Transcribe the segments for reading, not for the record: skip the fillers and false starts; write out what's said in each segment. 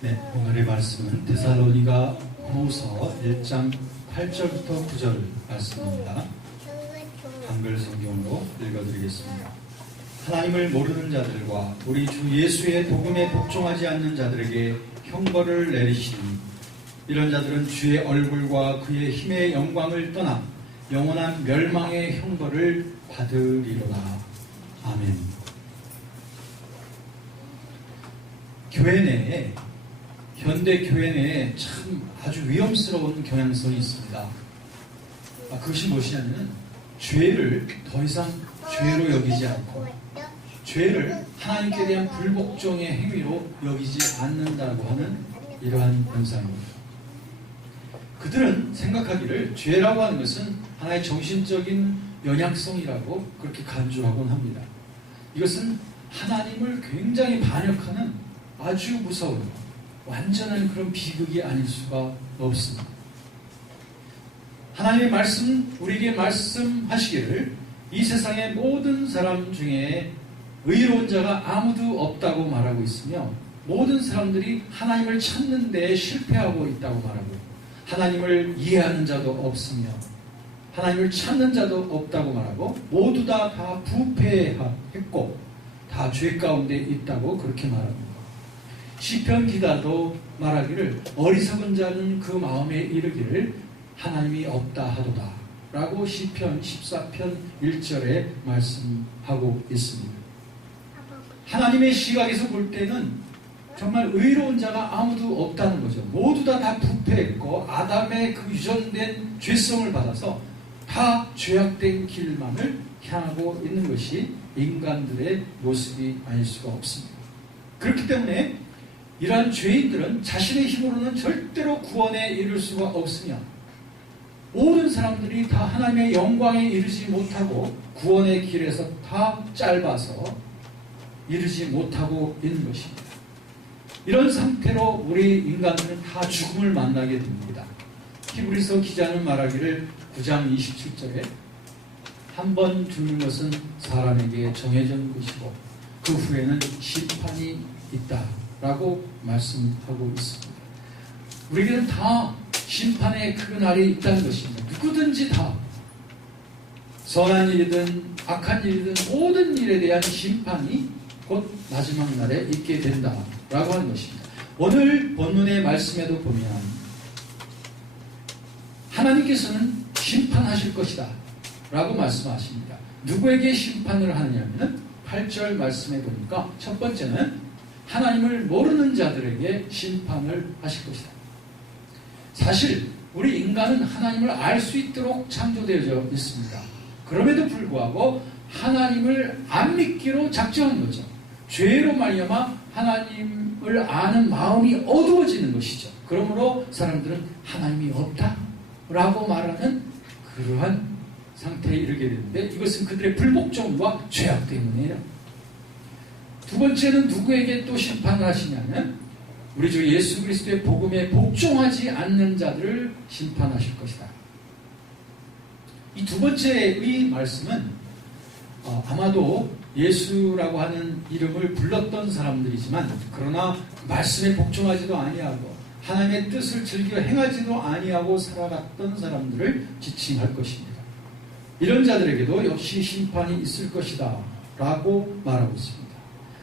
네, 오늘의 말씀은 데살로니가 후서 1장 8절부터 9절 말씀입니다. 한글 성경으로 읽어드리겠습니다. 하나님을 모르는 자들과 우리 주 예수의 복음에 복종하지 않는 자들에게 형벌을 내리시니 이런 자들은 주의 얼굴과 그의 힘의 영광을 떠나 영원한 멸망의 형벌을 받으리로다. 아멘. 교회 내에 현대 교회 내에 참 아주 위험스러운 경향성이 있습니다. 그것이 무엇이냐면 죄를 더 이상 죄로 여기지 않고 죄를 하나님께 대한 불복종의 행위로 여기지 않는다고 하는 이러한 현상입니다. 그들은 생각하기를 죄라고 하는 것은 하나의 정신적인 연약성이라고 그렇게 간주하곤 합니다. 이것은 하나님을 굉장히 반역하는 아주 무서운 완전한 그런 비극이 아닐 수가 없습니다. 하나님의 말씀, 우리에게 말씀하시기를 이 세상의 모든 사람 중에 의로운 자가 아무도 없다고 말하고 있으며 모든 사람들이 하나님을 찾는 데에 실패하고 있다고 말하고 하나님을 이해하는 자도 없으며 하나님을 찾는 자도 없다고 말하고 모두 다 부패했고 다 죄 가운데 있다고 그렇게 말합니다. 시편 기자도 말하기를 어리석은 자는 그 마음에 이르기를 하나님이 없다 하도다 라고 시편 14편 1절에 말씀하고 있습니다. 하나님의 시각에서 볼 때는 정말 의로운 자가 아무도 없다는 거죠. 모두 다 부패했고 아담의 그 유전된 죄성을 받아서 다 죄악된 길만을 향하고 있는 것이 인간들의 모습이 아닐 수가 없습니다. 그렇기 때문에 이러한 죄인들은 자신의 힘으로는 절대로 구원에 이를 수가 없으며 모든 사람들이 다 하나님의 영광에 이르지 못하고 구원의 길에서 다 짧아서 이르지 못하고 있는 것입니다. 이런 상태로 우리 인간들은 다 죽음을 만나게 됩니다. 히브리서 기자는 말하기를 9장 27절에 한 번 죽는 것은 사람에게 정해진 것이고 그 후에는 심판이 있다 라고 말씀하고 있습니다. 우리에게는 다 심판의 그 날이 있다는 것입니다. 누구든지 다 선한 일이든 악한 일이든 모든 일에 대한 심판이 곧 마지막 날에 있게 된다라고 하는 것입니다. 오늘 본문의 말씀에도 보면 하나님께서는 심판하실 것이다 라고 말씀하십니다. 누구에게 심판을 하느냐면 8절 말씀에 보니까 첫 번째는 하나님을 모르는 자들에게 심판을 하실 것이다. 사실 우리 인간은 하나님을 알 수 있도록 창조되어져 있습니다. 그럼에도 불구하고 하나님을 안 믿기로 작정한 거죠. 죄로 말미암아 하나님을 아는 마음이 어두워지는 것이죠. 그러므로 사람들은 하나님이 없다라고 말하는 그러한 상태에 이르게 되는데 이것은 그들의 불복종과 죄악 때문이에요. 두 번째는 누구에게 또 심판을 하시냐면 우리 주 예수 그리스도의 복음에 복종하지 않는 자들을 심판하실 것이다. 이 두 번째의 말씀은 아마도 예수라고 하는 이름을 불렀던 사람들이지만 그러나 말씀에 복종하지도 아니하고 하나님의 뜻을 즐겨 행하지도 아니하고 살아갔던 사람들을 지칭할 것입니다. 이런 자들에게도 역시 심판이 있을 것이다 라고 말하고 있습니다.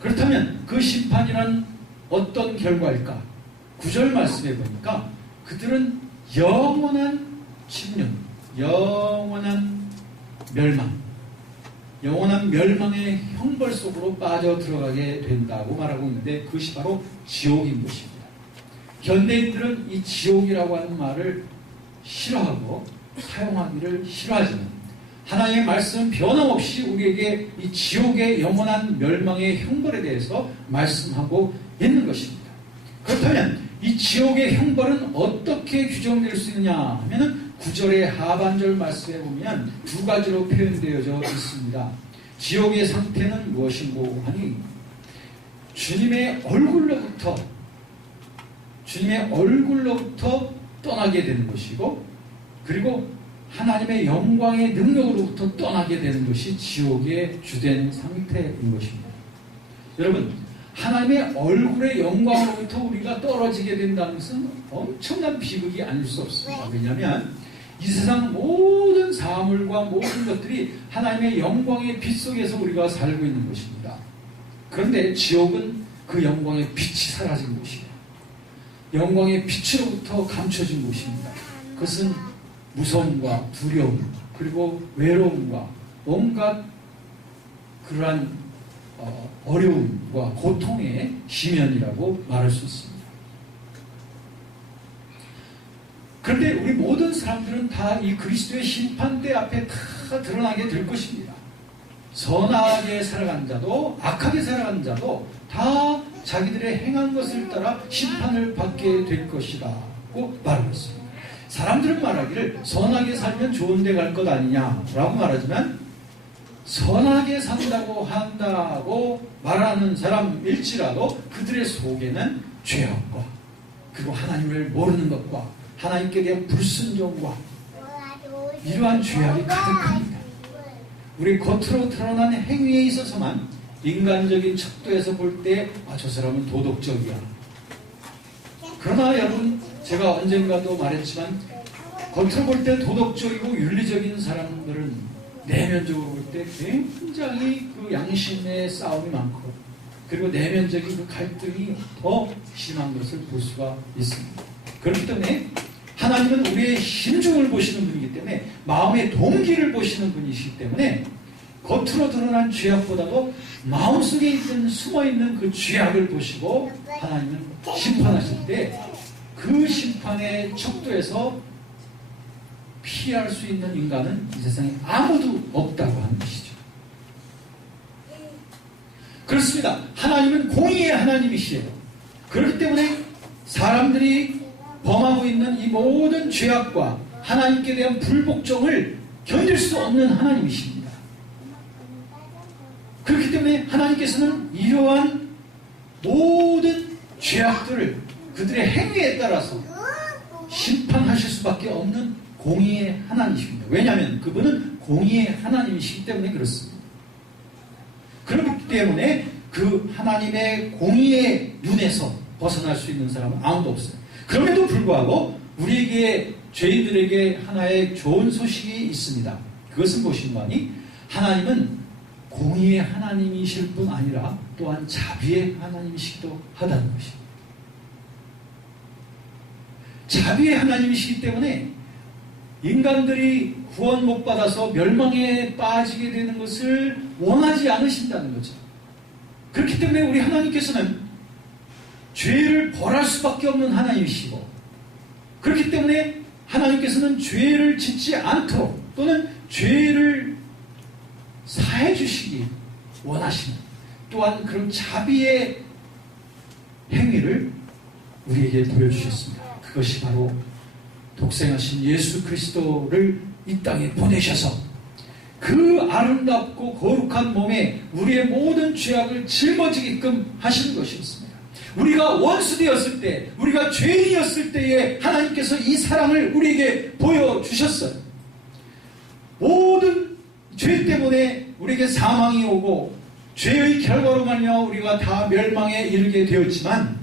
그렇다면 그 심판이란 어떤 결과일까? 9절 말씀에 보니까 그들은 영원한 침륜, 영원한 멸망, 영원한 멸망의 형벌 속으로 빠져 들어가게 된다고 말하고 있는데 그것이 바로 지옥인 것입니다. 현대인들은 이 지옥이라고 하는 말을 싫어하고 사용하기를 싫어하지만 하나님의 말씀은 변함없이 우리에게 이 지옥의 영원한 멸망의 형벌에 대해서 말씀하고 있는 것입니다. 그렇다면 이 지옥의 형벌은 어떻게 규정될 수 있느냐 하면 9절의 하반절 말씀에 보면 두 가지로 표현되어져 있습니다. 지옥의 상태는 무엇인고 하니 주님의 얼굴로부터 떠나게 되는 것이고 그리고 하나님의 영광의 능력으로부터 떠나게 되는 것이 지옥의 주된 상태인 것입니다. 여러분, 하나님의 얼굴의 영광으로부터 우리가 떨어지게 된다는 것은 엄청난 비극이 아닐 수 없습니다. 왜냐하면 이 세상 모든 사물과 모든 것들이 하나님의 영광의 빛 속에서 우리가 살고 있는 것입니다. 그런데 지옥은 그 영광의 빛이 사라진 곳이에요. 영광의 빛으로부터 감춰진 곳입니다. 그것은 무서움과 두려움 그리고 외로움과 온갖 그러한 어려움과 고통의 심연이라고 말할 수 있습니다. 그런데 우리 모든 사람들은 다 이 그리스도의 심판대 앞에 다 드러나게 될 것입니다. 선하게 살아간 자도 악하게 살아간 자도 다 자기들의 행한 것을 따라 심판을 받게 될 것이라고 말하고 있습니다. 사람들은 말하기를 선하게 살면 좋은 데 갈 것 아니냐라고 말하지만 선하게 산다고 한다고 말하는 사람일지라도 그들의 속에는 죄악과 그리고 하나님을 모르는 것과 하나님께 대한 불순종과 이러한 죄악이 가득합니다. 우리 겉으로 드러난 행위에 있어서만 인간적인 척도에서 볼 때 저 사람은 도덕적이야. 그러나 여러분 제가 언젠가도 말했지만 겉으로 볼 때 도덕적이고 윤리적인 사람들은 내면적으로 볼 때 굉장히 그 양심의 싸움이 많고 그리고 내면적인 그 갈등이 더 심한 것을 볼 수가 있습니다. 그렇기 때문에 하나님은 우리의 심중을 보시는 분이기 때문에 마음의 동기를 보시는 분이시기 때문에 겉으로 드러난 죄악보다도 마음속에 있는 숨어있는 그 죄악을 보시고 하나님은 심판하실 때 그 심판의 척도에서 피할 수 있는 인간은 이 세상에 아무도 없다고 하는 것이죠. 그렇습니다. 하나님은 공의의 하나님이시에요. 그렇기 때문에 사람들이 범하고 있는 이 모든 죄악과 하나님께 대한 불복종을 견딜 수 없는 하나님이십니다. 그렇기 때문에 하나님께서는 이러한 모든 죄악들을 그들의 행위에 따라서 심판하실 수밖에 없는 공의의 하나님이십니다. 왜냐하면 그분은 공의의 하나님이시기 때문에 그렇습니다. 그렇기 때문에 그 하나님의 공의의 눈에서 벗어날 수 있는 사람은 아무도 없어요. 그럼에도 불구하고 우리에게 죄인들에게 하나의 좋은 소식이 있습니다. 그것은 무엇인가니 하나님은 공의의 하나님이실 뿐 아니라 또한 자비의 하나님이시기도 하다는 것입니다. 자비의 하나님이시기 때문에 인간들이 구원 못 받아서 멸망에 빠지게 되는 것을 원하지 않으신다는 거죠. 그렇기 때문에 우리 하나님께서는 죄를 벌할 수밖에 없는 하나님이시고 그렇기 때문에 하나님께서는 죄를 짓지 않도록 또는 죄를 사해 주시기 원하시는 또한 그런 자비의 행위를 우리에게 보여주셨습니다. 그것이 바로 독생하신 예수 그리스도를 이 땅에 보내셔서 그 아름답고 거룩한 몸에 우리의 모든 죄악을 짊어지게끔 하신 것이었습니다. 우리가 원수되었을 때, 우리가 죄인이었을 때에 하나님께서 이 사랑을 우리에게 보여주셨어요. 모든 죄 때문에 우리에게 사망이 오고 죄의 결과로 말미암아 우리가 다 멸망에 이르게 되었지만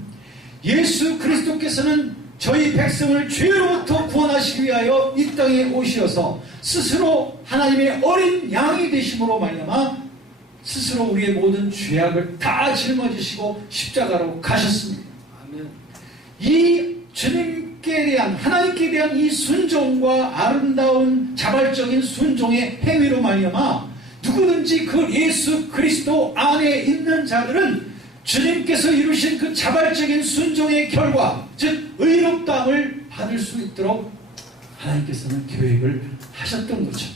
예수 그리스도께서는 저희 백성을 죄로부터 구원하시기 위하여 이 땅에 오시어서 스스로 하나님의 어린 양이 되심으로 말미암아 스스로 우리의 모든 죄악을 다 짊어지시고 십자가로 가셨습니다. 아멘. 이 주님께 대한 하나님께 대한 이 순종과 아름다운 자발적인 순종의 행위로 말미암아 누구든지 그 예수 그리스도 안에 있는 자들은 주님께서 이루신 그 자발적인 순종의 결과, 즉 의롭다함을 받을 수 있도록 하나님께서는 계획을 하셨던 거죠.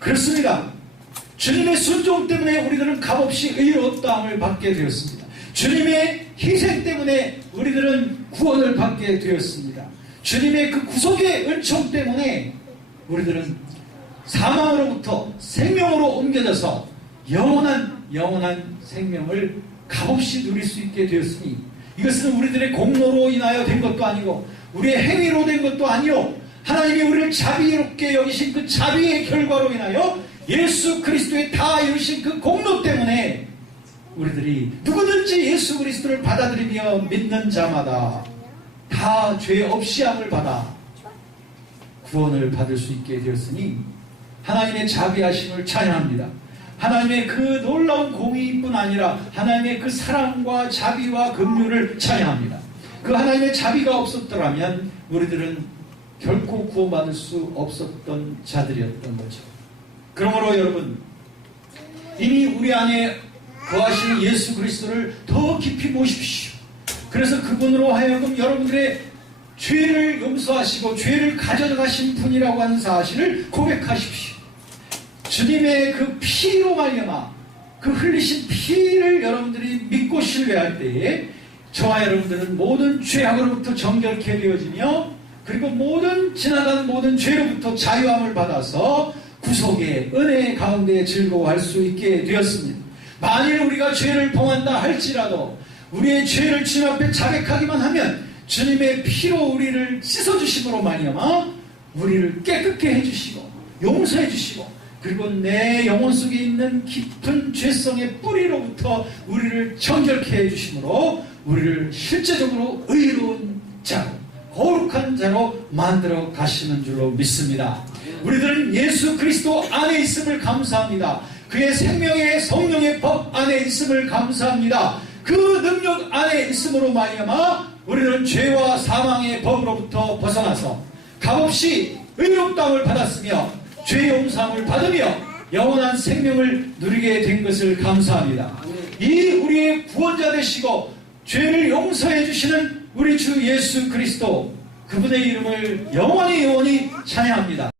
그렇습니다. 주님의 순종 때문에 우리들은 값없이 의롭다함을 받게 되었습니다. 주님의 희생 때문에 우리들은 구원을 받게 되었습니다. 주님의 그 구속의 은총 때문에 우리들은 사망으로부터 생명으로 옮겨져서 영원한 생명을 값없이 누릴 수 있게 되었으니 이것은 우리들의 공로로 인하여 된 것도 아니고 우리의 행위로 된 것도 아니요 하나님이 우리를 자비롭게 여기신 그 자비의 결과로 인하여 예수 그리스도의 다 이루신 그 공로 때문에 우리들이 누구든지 예수 그리스도를 받아들이며 믿는 자마다 다 죄 없이 함을 받아 구원을 받을 수 있게 되었으니 하나님의 자비하심을 찬양합니다. 하나님의 그 놀라운 공의뿐 아니라 하나님의 그 사랑과 자비와 긍휼을 찬양합니다. 그 하나님의 자비가 없었더라면 우리들은 결코 구원받을 수 없었던 자들이었던 거죠. 그러므로 여러분, 이미 우리 안에 거하시는 예수 그리스도를 더 깊이 모십시오. 그래서 그분으로 하여금 여러분들의 죄를 용서하시고 죄를 가져가신 분이라고 하는 사실을 고백하십시오. 주님의 그 피로 말미암아 그 흘리신 피를 여러분들이 믿고 신뢰할 때에 저와 여러분들은 모든 죄악으로부터 정결케 되어지며 그리고 지나가는 모든 죄로부터 자유함을 받아서 구속의 은혜 가운데 즐거워할 수 있게 되었습니다. 만일 우리가 죄를 범한다 할지라도 우리의 죄를 주님 앞에 자백하기만 하면 주님의 피로 우리를 씻어주심으로 말미암아 우리를 깨끗게 해주시고 용서해 주시고 그리고 내 영혼 속에 있는 깊은 죄성의 뿌리로부터 우리를 정결케 해주심으로 우리를 실제적으로 의로운 자로 거룩한 자로 만들어 가시는 줄로 믿습니다. 우리들은 예수 그리스도 안에 있음을 감사합니다. 그의 생명의 성령의 법 안에 있음을 감사합니다. 그 능력 안에 있음으로 말미암아 우리는 죄와 사망의 법으로부터 벗어나서 값없이 의롭다함을 받았으며 죄 용서함을 받으며 영원한 생명을 누리게 된 것을 감사합니다. 이 우리의 구원자 되시고 죄를 용서해 주시는 우리 주 예수 그리스도 그분의 이름을 영원히 찬양합니다.